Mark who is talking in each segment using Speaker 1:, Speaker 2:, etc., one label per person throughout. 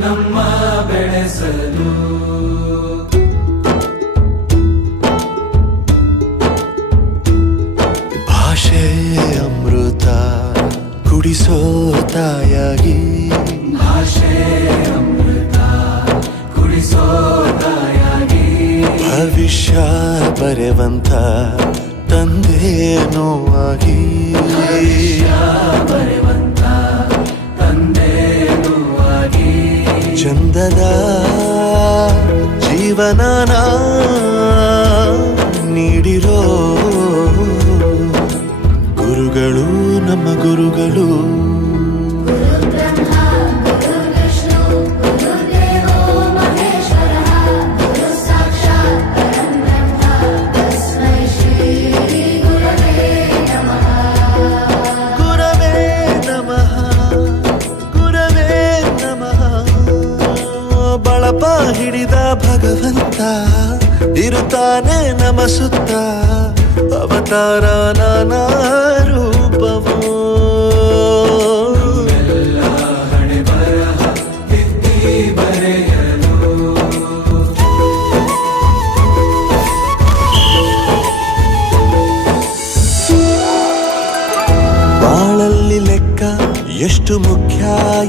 Speaker 1: ನಮ್ಮ ಬೆಳೆಸಲು.
Speaker 2: ಭಾಷೆ ಅಮೃತ ಕುಡಿಸೋ ತಾಯಾಗಿ.
Speaker 1: ಭಾಷೆ ಅಮೃತ ಕುಡಿಸೋ ತಾಯಾಗಿ.
Speaker 2: ಭವಿಷ್ಯ ಬರೆವಂತ ತಂದೆ ಆಗಿ ಚಂದದ ಜೀವನನ ನೀಡಿರೋ ಗುರುಗಳು ನಮ್ಮ ಗುರುಗಳು. ಹಿಡಿದ ಭಗವಂತ ಇರುತ್ತಾನೆ ನಮ ಸುತ್ತ. ಅವತಾರ ನಾನಾ ರೂಪವೋ. ಬಾಳಲ್ಲಿ ಲೆಕ್ಕ ಎಷ್ಟು ಮುಖ್ಯ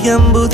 Speaker 2: ಎಂಬುದ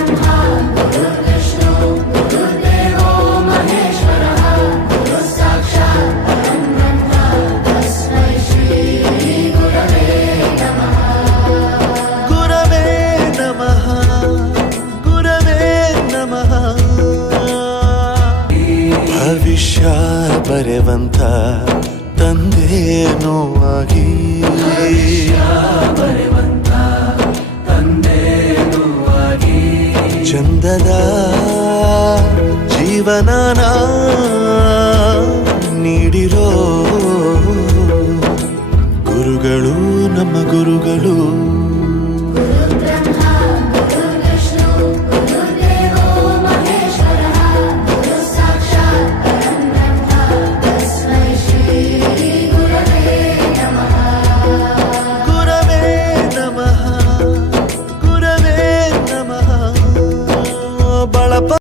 Speaker 2: ಭವಿಷ್ಯ
Speaker 1: ಬರೆವಂತ ತಂದೆನೋ ಆಗಿ.
Speaker 2: ಚಂದದ ಜೀವನನ ನೀಡಿರೋ ಗುರುಗಳು ನಮ್ಮ ಗುರುಗಳು.